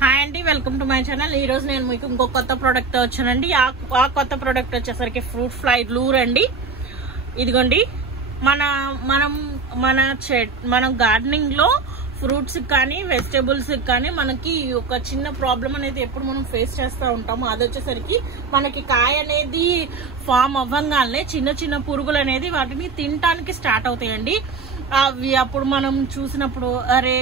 Hi అండి, welcome to my channel. ఈ రోజు నేను మీకు ఇంకో కొత్త ప్రోడక్ట్ తో వచ్చానండి. ఆ కొత్త ప్రోడక్ట్ వచ్చేసరికి ఫ్రూట్ ఫ్లై లూర్ అండి. ఇదిగోండి, మనం గార్డెనింగ్ లో ఫ్రూట్స్ కానీ వెజిటేబుల్స్ కానీ మనకి ఒక చిన్న ప్రాబ్లం అనేది ఎప్పుడు మనం ఫేస్ చేస్తూ ఉంటాము. అది వచ్చేసరికి మనకి కాయ అనేది ఫామ్ అవ్వగానే చిన్న చిన్న పురుగులు అనేది వాటిని తినటానికి స్టార్ట్ అవుతాయండి. అవి అప్పుడు మనం చూసినప్పుడు అరే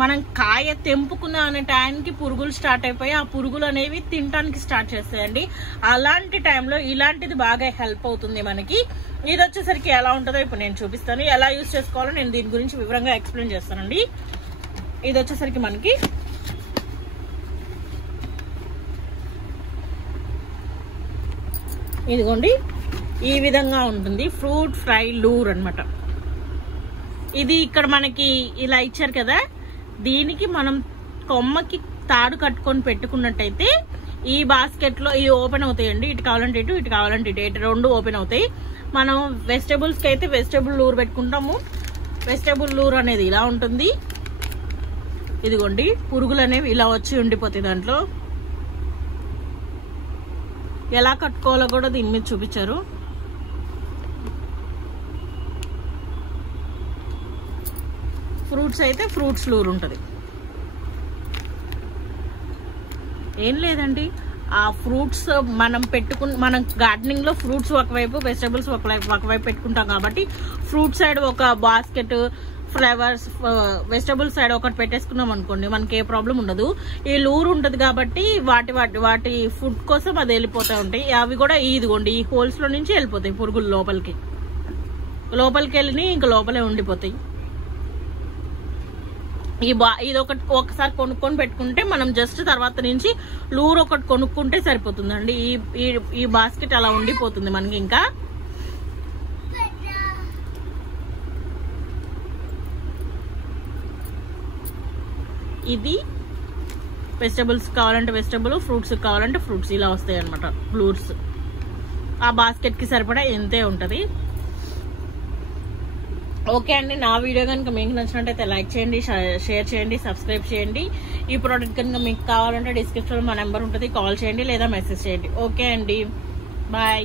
మనం కాయ తెంపుకున్న అనే టైంకి పురుగులు స్టార్ట్ అయిపోయి ఆ పురుగులు అనేవి తినడానికి స్టార్ట్ చేస్తాయండి. అలాంటి టైంలో ఇలాంటిది బాగా హెల్ప్ అవుతుంది మనకి. ఇది వచ్చేసరికి ఎలా ఉంటుందో ఇప్పుడు నేను చూపిస్తాను. ఎలా యూజ్ చేసుకోవాలో నేను దీని గురించి వివరంగా ఎక్స్ప్లెయిన్ చేస్తానండి. ఇది వచ్చేసరికి మనకి ఇదిగోండి ఈ విధంగా ఉంటుంది. ఫ్రూట్ ఫ్లై లూర్ అన్నమాట. ఇది ఇక్కడ మనకి ఇలా ఇచ్చారు కదా, దీనికి మనం కొమ్మకి తాడు కట్టుకొని పెట్టుకున్నట్టయితే ఈ బాస్కెట్ లో ఇది ఓపెన్ అవుతాయండి. ఇటు కావాలంటే ఇటు, ఇటు కావాలంటే ఇటు, రెండు ఓపెన్ అవుతాయి. మనం వెజిటేబుల్స్ కి అయితే వెజిటేబుల్ లూర్ పెట్టుకుంటాము. వెజిటేబుల్ లూర్ అనేది ఇలా ఉంటుంది. ఇదిగోండి పురుగులు అనేవి ఇలా వచ్చి ఉండిపోతాయి. దాంట్లో ఎలా కట్టుకోవాలో కూడా దీని మీద చూపించారు. ఫ్రూట్స్ అయితే ఫ్రూట్స్ లూర్ ఉంటుంది. ఏం లేదండి, ఆ ఫ్రూట్స్ మనం గార్డెనింగ్ లో ఫ్రూట్స్ ఒకవైపు వెజిటబుల్స్ ఒకవైపు పెట్టుకుంటాం కాబట్టి ఫ్రూట్ సైడ్ ఒక బాస్కెట్, ఫ్లవర్స్ వెజిటబుల్ సైడ్ ఒకటి పెట్టేసుకున్నాం అనుకోండి, మనకి ఏ ప్రాబ్లం ఉండదు. ఈ లూర్ ఉంటది కాబట్టి వాటి ఫుడ్ కోసం అది వెళ్ళిపోతూ ఉంటాయి. అవి కూడా ఇదిగోండి ఈ హోల్స్ లో నుంచి వెళ్ళిపోతాయి పురుగులు లోపలికి వెళ్ళి ఇంకా లోపలే ఉండిపోతాయి. ఇది ఒకసారి కొనుక్కొని పెట్టుకుంటే మనం జస్ట్ తర్వాత నుంచి లూర్ ఒకటి కొనుక్కుంటే సరిపోతుందండి. ఈ బాస్కెట్ అలా ఉండిపోతుంది మనకి. ఇంకా ఇది వెజిటబుల్స్ కావాలంటే వెజిటబుల్, ఫ్రూట్స్ కావాలంటే ఫ్రూట్స్ ఇలా వస్తాయి అనమాట లూర్స్. ఆ బాస్కెట్ కి సరిపడా ఎంతే ఉంటది. ఓకే అండి, నా వీడియో కనుక మీకు నచ్చినట్టయితే లైక్ చేయండి, షేర్ చేయండి, సబ్స్క్రైబ్ చేయండి. ఈ ప్రోడక్ట్ కనుక మీకు కావాలంటే డిస్క్రిప్షన్ లో మా నెంబర్ ఉంటుంది, కాల్ చేయండి లేదా మెసేజ్ చేయండి. ఓకే అండి, బాయ్.